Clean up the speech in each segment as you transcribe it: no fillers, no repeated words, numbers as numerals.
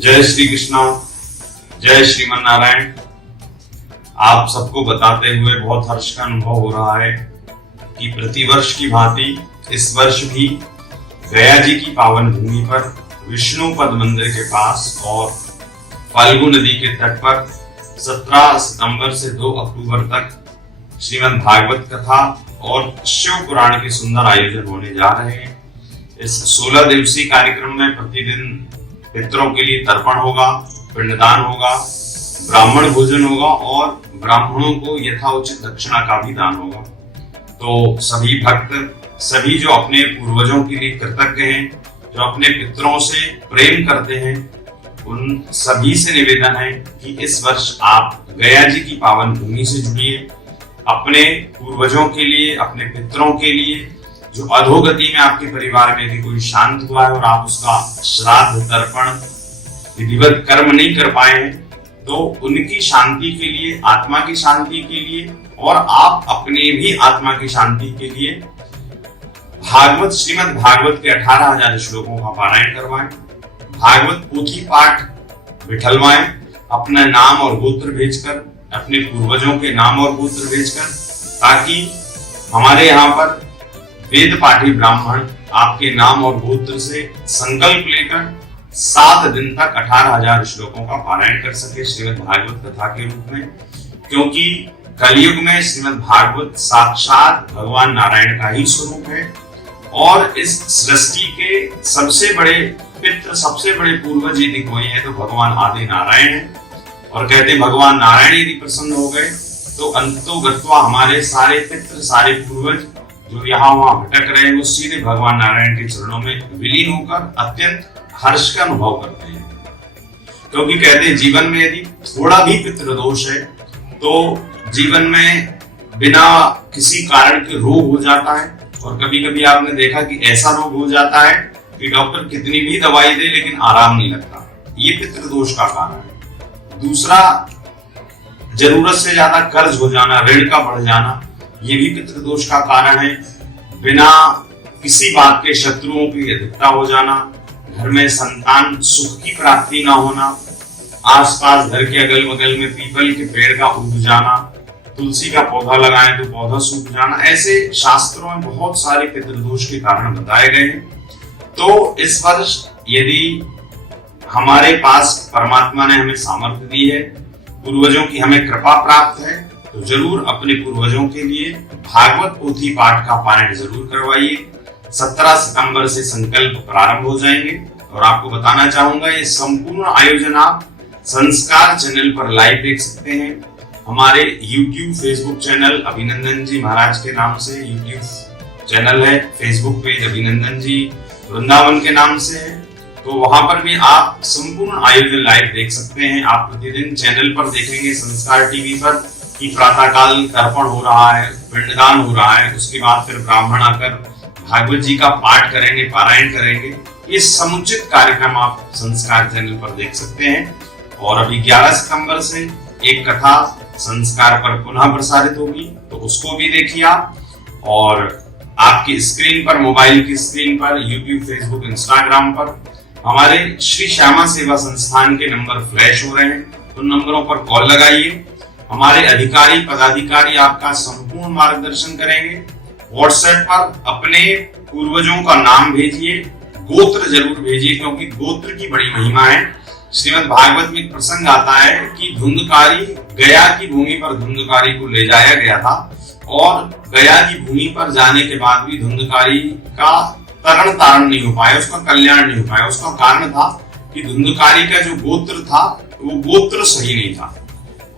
जय श्री कृष्णा, जय श्रीमन नारायण। आप सबको बताते हुए बहुत हर्ष का अनुभव हो रहा है कि प्रतिवर्ष की भांति इस वर्ष भी गया जी की पावन भूमि पर विष्णु पद मंदिर के पास और फाल्गु नदी के तट पर 17 सितंबर से 2 अक्टूबर तक श्रीमद् भागवत कथा और शिव पुराण के सुंदर आयोजन होने जा रहे हैं। इस 16 दिवसीय कार्यक्रम में प्रतिदिन पितरों के लिए तर्पण होगा, पिंडदान होगा, ब्राह्मण भोजन होगा और ब्राह्मणों को यथाउचित दक्षिणा का भी दान होगा। तो सभी भक्त, सभी जो अपने पूर्वजों के लिए कृतज्ञ हैं, जो अपने पितरों से प्रेम करते हैं, उन सभी से निवेदन है कि इस वर्ष आप गया जी की पावन भूमि से जुड़िए। अपने पूर्वजों के लिए, अपने पितरों के लिए, जो अधोगति में आपके परिवार में यदि कोई शांत हुआ है और आप उसका श्राद्ध तर्पण विधिवत कर्म नहीं कर पाए हैं, तो उनकी शांति के लिए, आत्मा की शांति के लिए और आप अपने भी आत्मा की शांति के लिए भागवत, श्रीमद् भागवत के 18,000 श्लोकों का पारायण करवाएं, भागवत पोथी पाठ बिठलवाएं, अपना नाम और गोत्र भेजकर, अपने पूर्वजों के नाम और गोत्र भेजकर, ताकि हमारे यहाँ पर वेद पाठी ब्राह्मण आपके नाम और गोत्र से संकल्प लेकर 7 दिन तक 18,000 श्लोकों का पारायण कर सके श्रीमद् भागवत कथा के रूप में। क्योंकि कलयुग में श्रीमद् भागवत साक्षात भगवान नारायण का ही स्वरूप है और इस सृष्टि के सबसे बड़े पितृ, सबसे बड़े पूर्वज यदि कोई है तो भगवान आदि नारायण है। और कहते भगवान नारायण यदि प्रसन्न हो गए तो अंतो गत्वा हमारे सारे पितृ, सारे पूर्वज जो यहाँ वहां भटक रहे हैं, वो सीधे भगवान नारायण के चरणों में विलीन होकर अत्यंत हर्ष का अनुभव करते हैं। क्योंकि कहते हैं जीवन में यदि थोड़ा भी पितृदोष है तो जीवन में बिना किसी कारण के रोग हो जाता है। और कभी कभी आपने देखा कि ऐसा रोग हो जाता है कि डॉक्टर कितनी भी दवाई दे लेकिन आराम नहीं लगता। ये पितृदोष का कारण है। दूसरा, जरूरत से ज्यादा कर्ज हो जाना, ऋण का बढ़ जाना, ये भी पितृदोष का कारण है। बिना किसी बात के शत्रुओं की अधिकता हो जाना, घर में संतान सुख की प्राप्ति ना होना, आसपास घर के अगल बगल में पीपल के पेड़ का उग जाना, तुलसी का पौधा लगाएं तो पौधा सूख जाना, ऐसे शास्त्रों में बहुत सारे पितृदोष के कारण बताए गए हैं। तो इस वर्ष यदि हमारे पास परमात्मा ने हमें सामर्थ्य दी है, पूर्वजों की हमें कृपा प्राप्त है, तो जरूर अपने पूर्वजों के लिए भागवत पोथी पाठ का पारायण जरूर करवाइए। 17 सितंबर से संकल्प प्रारंभ हो जाएंगे। और आपको बताना चाहूंगा, ये संपूर्ण आयोजन आप संस्कार चैनल पर लाइव देख सकते हैं। हमारे YouTube, फेसबुक चैनल अभिनंदन जी महाराज के नाम से YouTube चैनल है, फेसबुक पेज अभिनंदन जी वृंदावन के नाम से है। तो वहां पर भी आप संपूर्ण आयोजन लाइव देख सकते हैं। आप प्रतिदिन चैनल पर देखेंगे संस्कार टीवी पर कि प्रातःकाल तर्पण हो रहा है, पिंडदान हो रहा है, उसके बाद फिर ब्राह्मण आकर भागवत जी का पाठ करेंगे, पारायण करेंगे। ये समुचित कार्यक्रम आप संस्कार चैनल पर देख सकते हैं। और अभी 11 सितंबर से एक कथा संस्कार पर पुनः प्रसारित होगी, तो उसको भी देखिए आप। और आपकी स्क्रीन पर, मोबाइल की स्क्रीन पर, यूट्यूब, फेसबुक, इंस्टाग्राम पर हमारे श्री श्यामा सेवा संस्थान के नंबर फ्लैश हो रहे हैं। उन नंबरों पर कॉल लगाइए। हमारे अधिकारी, पदाधिकारी आपका संपूर्ण मार्गदर्शन करेंगे। व्हाट्सएप पर अपने पूर्वजों का नाम भेजिए, गोत्र जरूर भेजिए, क्योंकि गोत्र की बड़ी महिमा है। श्रीमद् भागवत में एक प्रसंग आता है कि धुंधकारी, गया की भूमि पर धुंधकारी को ले जाया गया था और गया की भूमि पर जाने के बाद भी धुंधकारी का तरण तारण नहीं हो पाया, उसका कल्याण नहीं हो पाया। उसका कारण था कि धुंधकारी का जो गोत्र था वो गोत्र सही नहीं था।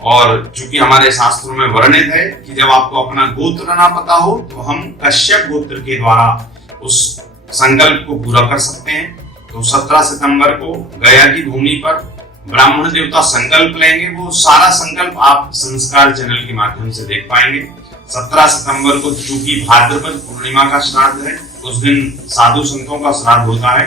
और चूंकि हमारे शास्त्रों में वर्णित है कि जब आपको अपना गोत्र ना पता हो तो हम कश्यप गोत्र के द्वारा उस संकल्प को पूरा कर सकते हैं। तो 17 सितंबर को गया की भूमि पर ब्राह्मण देवता संकल्प लेंगे। वो सारा संकल्प आप संस्कार चैनल के माध्यम से देख पाएंगे। 17 सितंबर को चूंकि भाद्रपद पूर्णिमा का श्राद्ध है, उस दिन साधु संतों का श्राद्ध होता है।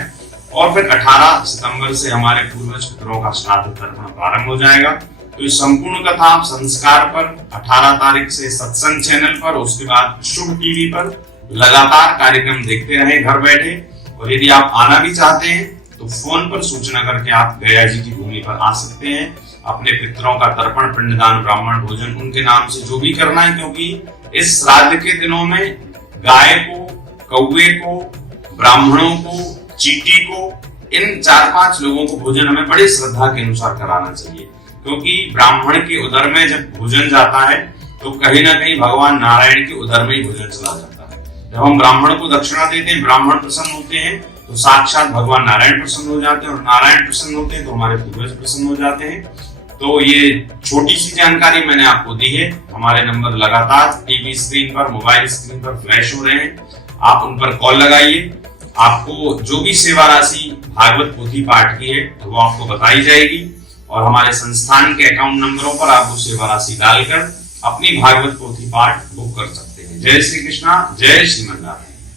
और फिर 18 सितंबर से हमारे पूर्वज पितरों का श्राद्ध तर्पण प्रारंभ हो जाएगा। तो इस संपूर्ण कथा आप संस्कार पर 18 तारीख से सत्संग चैनल पर, उसके बाद शुभ टीवी पर लगातार कार्यक्रम देखते रहें घर बैठे। और यदि आप आना भी चाहते हैं तो तो फोन पर सूचना करके आप गया जी की भूमि पर आ सकते हैं। अपने पितरों का तर्पण, पिंडदान, ब्राह्मण भोजन उनके नाम से जो भी करना है, क्योंकि इस श्राद्ध के दिनों में गाय को, कौवे को, ब्राह्मणों को, चींटी को, इन 4-5 लोगों को भोजन हमें बड़ी श्रद्धा के अनुसार कराना चाहिए, क्योंकि ब्राह्मण के उदर में जब भोजन जाता है तो कहीं ना कहीं भगवान नारायण के उदर में ही भोजन चला जाता है। जब हम ब्राह्मण को दक्षिणा देते हैं, ब्राह्मण प्रसन्न होते हैं, तो साक्षात भगवान नारायण प्रसन्न हो जाते हैं, और नारायण प्रसन्न होते हैं तो हमारे पूर्वज प्रसन्न हो जाते हैं। तो ये छोटी सी जानकारी मैंने आपको दी है। हमारे नंबर लगातार टीवी स्क्रीन पर, मोबाइल स्क्रीन पर फ्लैश हो रहे हैं, आप उन पर कॉल लगाइए। आपको जो भी सेवा राशि भागवत पोथी पाठ की है तो वो आपको बताई जाएगी, और हमारे संस्थान के अकाउंट नंबरों पर आप वो सेवा राशि डालकर अपनी भागवत पोथी पाठ बुक कर सकते हैं। जय श्री कृष्णा, जय श्रीमन नारायण।